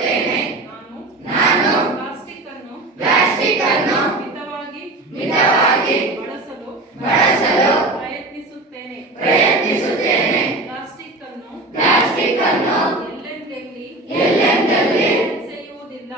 ಕೊಡುತ್ತೇನೆ ನಾನು ಪ್ಲಾಸ್ಟಿಕ್ ಅನ್ನು ಅನ್ನು ಮಿತವಾಗಿ ಬಳಸಲು ಪ್ರಯತ್ನಿಸುತ್ತೇನೆ. ಪ್ಲಾಸ್ಟಿಕ್ ಅನ್ನು ಎಲ್ಲೆಂದಲ್ಲಿ ಎಸೆಯುವುದಿಲ್ಲ.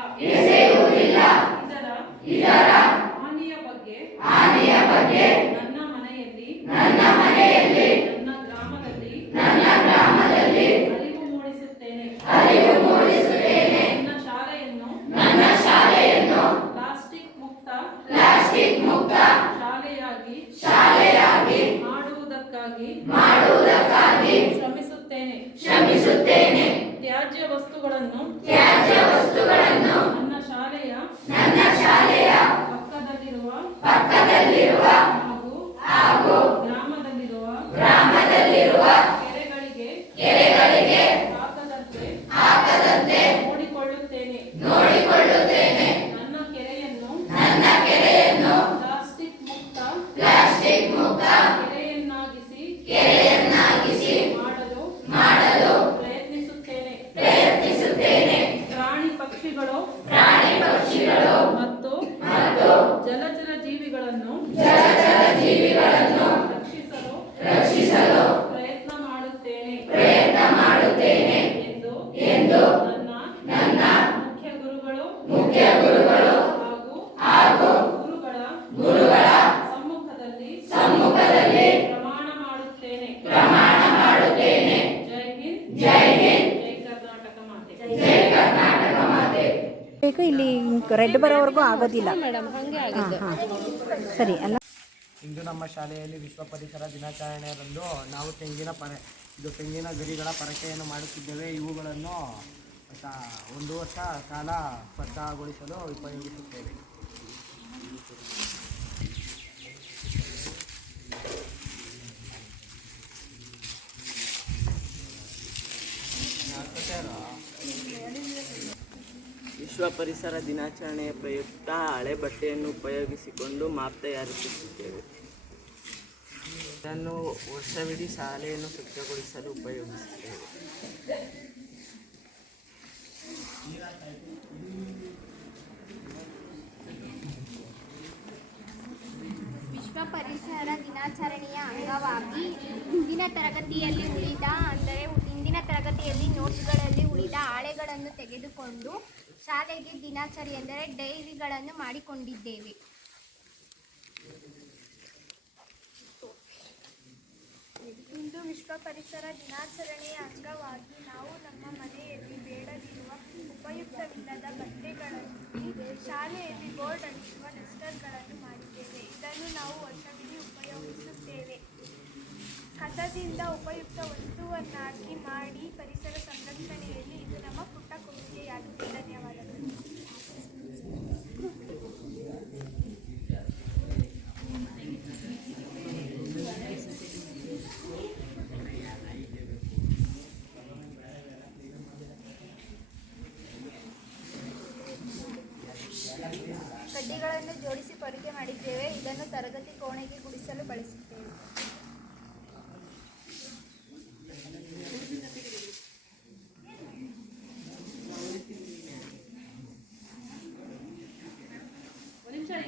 ಇಲ್ಲಿ ರೆಡ್ ಬರೋವರೆಗೂ ಆಗೋದಿಲ್ಲ. ಹಾಂ ಹಾಂ ಸರಿ ಅಲ್ಲ. ಇಂದು ನಮ್ಮ ಶಾಲೆಯಲ್ಲಿ ವಿಶ್ವ ಪರಿಸರ ದಿನಾಚರಣೆಯರಂದು ನಾವು ತೆಂಗಿನ ಪರ ಇದು ತೆಂಗಿನ ಗರಿಗಳ ಪರಕೆಯನ್ನು ಮಾಡುತ್ತಿದ್ದೇವೆ. ಇವುಗಳನ್ನು ಒಂದು ವರ್ಷ ಕಾಲ ಸ್ವಚ್ಛಗೊಳಿಸಲು ಉಪಯೋಗಿಸುತ್ತೇವೆ. ವಿಶ್ವ ಪರಿಸರ ದಿನಾಚರಣೆಯ ಪ್ರಯುಕ್ತ ಹಳೆ ಬಟ್ಟೆಯನ್ನು ಉಪಯೋಗಿಸಿಕೊಂಡು ಮಾಪ್ ತಯಾರಿಸುತ್ತಿದ್ದೇವೆ. ಇದನ್ನು ವರ್ಷವಿಡೀ ಶಾಲೆಯನ್ನು ಸ್ವಚ್ಛಗೊಳಿಸಲು ಉಪಯೋಗಿಸುತ್ತೇವೆ. ವಿಶ್ವ ಪರಿಸರ ದಿನಾಚರಣೆಯ ಅಂಗವಾಗಿ ಹಿಂದಿನ ತರಗತಿಯಲ್ಲಿ ಉಳಿದ, ಅಂದರೆ ಹಿಂದಿನ ತರಗತಿಯಲ್ಲಿ ನೋಟ್ಸ್ಗಳಲ್ಲಿ ಉಳಿದ ಹಾಳೆಗಳನ್ನು ತೆಗೆದುಕೊಂಡು ಶಾಲೆಗೆ ದಿನಾಚರಿ ಎಂದರೆ ಡೈರಿಗಳನ್ನು ಮಾಡಿಕೊಂಡಿದ್ದೇವೆ. ಇಂದು ವಿಶ್ವ ಪರಿಸರ ದಿನಾಚರಣೆಯ ಅಂಗವಾಗಿ ನಾವು ನಮ್ಮ ಮನೆಯಲ್ಲಿ ಬೇಡದಿರುವ ಉಪಯುಕ್ತವಿಲ್ಲದ ಬಟ್ಟೆಗಳಲ್ಲಿ ಶಾಲೆಯಲ್ಲಿ ಬೋರ್ಡ್ ಅಂಟಿಸುವ ಡಸ್ಟರ್ಗಳನ್ನು ಮಾಡಿದ್ದೇವೆ. ಇದನ್ನು ನಾವು ವರ್ಷವಿಡೀ ಉಪಯೋಗಿಸುತ್ತೇವೆ. ಕಸದಿಂದ ಉಪಯುಕ್ತ ವಸ್ತುವನ್ನಾಗಿ ಮಾಡಿ ಪರಿಸರ ಸಂರಕ್ಷಣೆಯಲ್ಲಿ ಇದು ನಮ್ಮ ಪುಟ್ಟ ಕೊಡುಗೆಯಾಗಿದೆ ಧನ್ಯವಾದಗಳು ಕಡ್ಡಿಗಳನ್ನು ಜೋಡಿಸಿ ಪೊರಕೆ ಮಾಡಿದ್ದೇವೆ. ಇದನ್ನು ತರಗತಿ ಕೋಣೆಗೆ ಗುಡಿಸಲು ಬಳಸುತ್ತೇವೆ.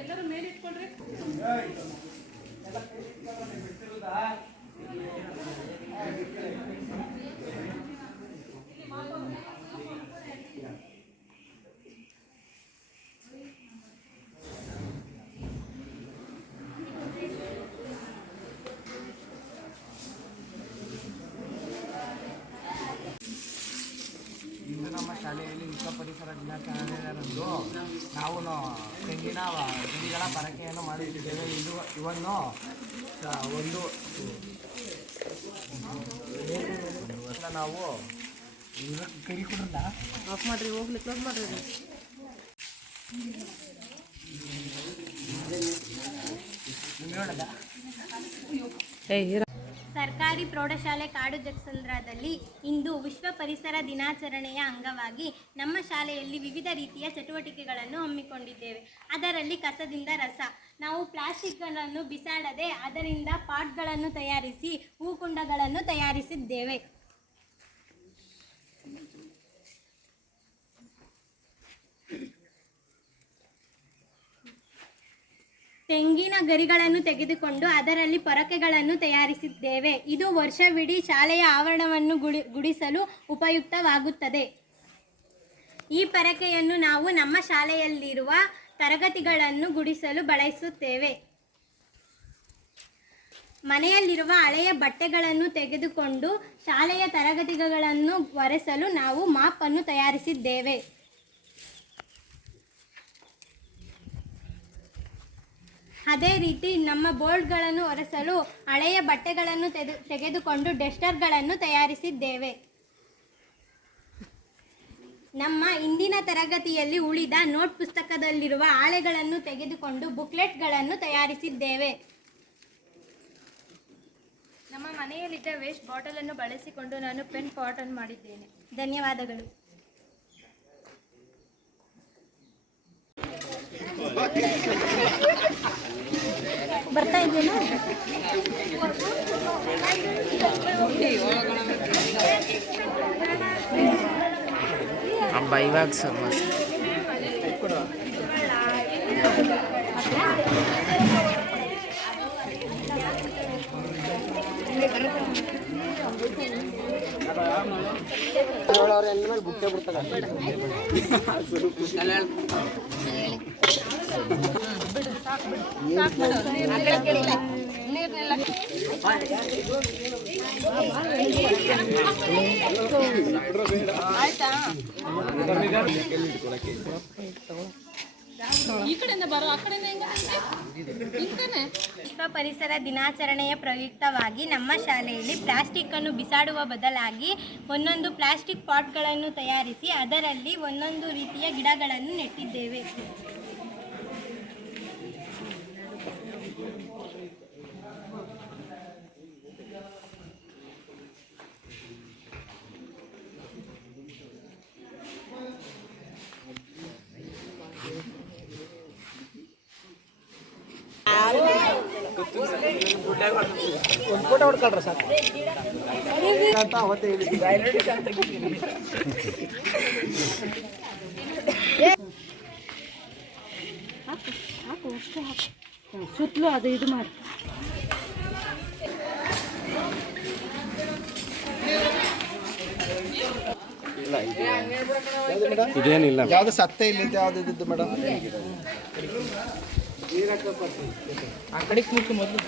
ಎಲ್ಲರೂ ಮೇಲೆ ಇಟ್ಕೊಳ್ರಿ. ಇಂದು ನಮ್ಮ ಶಾಲೆಯಲ್ಲಿ ವಿಶ್ವ ನಾವು ತೆಂಗಿನ ಗಿಡಗಳ ಪರಕೆಯನ್ನು ಮಾಡುತ್ತಿದ್ದೇವೆ ಇದು ಇವನ್ನು ಒಂದು ನಾವು ಕೈ ಕೊಡಲ್ಲ ಆಫ್ ಮಾಡ್ರಿ ಹೋಗ್ಲಿ ಕ್ಲೋಸ್ ಮಾಡ್ರಿ ಹೇ ಸರ್ಕಾರಿ ಪ್ರೌಢಶಾಲೆ ಕಾಡು ಜಗಸಂದ್ರದಲ್ಲಿ ಇಂದು ವಿಶ್ವ ಪರಿಸರ ದಿನಾಚರಣೆಯ ಅಂಗವಾಗಿ ನಮ್ಮ ಶಾಲೆಯಲ್ಲಿ ವಿವಿಧ ರೀತಿಯ ಚಟುವಟಿಕೆಗಳನ್ನು ಹಮ್ಮಿಕೊಂಡಿದ್ದೇವೆ. ಅದರಲ್ಲಿ ಕಸದಿಂದ ರಸ, ನಾವು ಪ್ಲಾಸ್ಟಿಕ್ಗಳನ್ನು ಬಿಸಾಡದೆ ಅದರಿಂದ ಪಾಟ್ಗಳನ್ನು ತಯಾರಿಸಿ, ಹೂಕುಂಡಗಳನ್ನು ತಯಾರಿಸಿದ್ದೇವೆ. ತೆಂಗಿನ ಗರಿಗಳನ್ನು ತೆಗೆದುಕೊಂಡು ಅದರಲ್ಲಿ ಪೊರಕೆಗಳನ್ನು ತಯಾರಿಸಿದ್ದೇವೆ. ಇದು ವರ್ಷವಿಡೀ ಶಾಲೆಯ ಆವರಣವನ್ನು ಗುಡಿ, ಗುಡಿಸಲು ಉಪಯುಕ್ತವಾಗುತ್ತದೆ. ಈ ಪರಕೆಯನ್ನು ನಾವು ನಮ್ಮ ಶಾಲೆಯಲ್ಲಿರುವ ತರಗತಿಗಳನ್ನು ಗುಡಿಸಲು ಬಳಸುತ್ತೇವೆ. ಮನೆಯಲ್ಲಿರುವ ಹಳೆಯ ಬಟ್ಟೆಗಳನ್ನು ತೆಗೆದುಕೊಂಡು ಶಾಲೆಯ ತರಗತಿಗಳನ್ನು ಒರೆಸಲು ನಾವು ಮಾಪನ್ನು ತಯಾರಿಸಿದ್ದೇವೆ. ಅದೇ ರೀತಿ ನಮ್ಮ ಬೋರ್ಡ್ಗಳನ್ನು ಒರೆಸಲು ಹಳೆಯ ಬಟ್ಟೆಗಳನ್ನು ತೆಗೆ ತೆಗೆದುಕೊಂಡು ಡೆಸ್ಟರ್ಗಳನ್ನು ತಯಾರಿಸಿದ್ದೇವೆ. ನಮ್ಮ ಇಂದಿನ ತರಗತಿಯಲ್ಲಿ ಉಳಿದ ನೋಟ್ ಪುಸ್ತಕದಲ್ಲಿರುವ ಹಾಳೆಗಳನ್ನು ತೆಗೆದುಕೊಂಡು ಬುಕ್ಲೆಟ್ಗಳನ್ನು ತಯಾರಿಸಿದ್ದೇವೆ. ನಮ್ಮ ಮನೆಯಲ್ಲಿದ್ದ ವೇಸ್ಟ್ ಬಾಟಲನ್ನು ಬಳಸಿಕೊಂಡು ನಾನು ಪೆನ್ ಪಾಟನ್ನು ಮಾಡಿದ್ದೇನೆ. ಧನ್ಯವಾದಗಳು. ಇದೆಯಾ ಹಬ್ಬ ಇವಾಗ ಸರ್ ಮಸ್ತ್ ಅವ್ರ ಎಲ್ಲ ಮೇಲೆ ಬುಟ್ಟೆ ಬಿಡ್ತಾರೆ ಪರಿಸರ ದಿನಾಚರಣೆಯ ಪ್ರಯುಕ್ತವಾಗಿ ನಮ್ಮ ಶಾಲೆಯಲ್ಲಿ ಪ್ಲಾಸ್ಟಿಕ್ ಅನ್ನು ಬಿಸಾಡುವ ಬದಲಾಗಿ ಒಂದೊಂದು ಪ್ಲಾಸ್ಟಿಕ್ ಪಾಟ್ಗಳನ್ನು ತಯಾರಿಸಿ ಅದರಲ್ಲಿ ಒಂದೊಂದು ರೀತಿಯ ಗಿಡಗಳನ್ನು ನೆಟ್ಟಿದ್ದೇವೆ. ಒಂದು ಫೋಟೋ ಹೊಡ್ಕೊಳ್ರ ಸರ್ ಅಂತ ಅವತ್ತೇ ಹೇಳಿದ್ದು ಸುತ್ತಲೂ ಅದು ಇದು ಮಾಡಿ. ಇದೇನಿಲ್ಲ. ಯಾವ್ದು ಸತ್ತೆ ಇಲ್ಲ ಯಾವ್ದು ಇದ್ದು ಮೇಡಮ್? ಆ ಕಡೆಗೆ ಮೊದಲು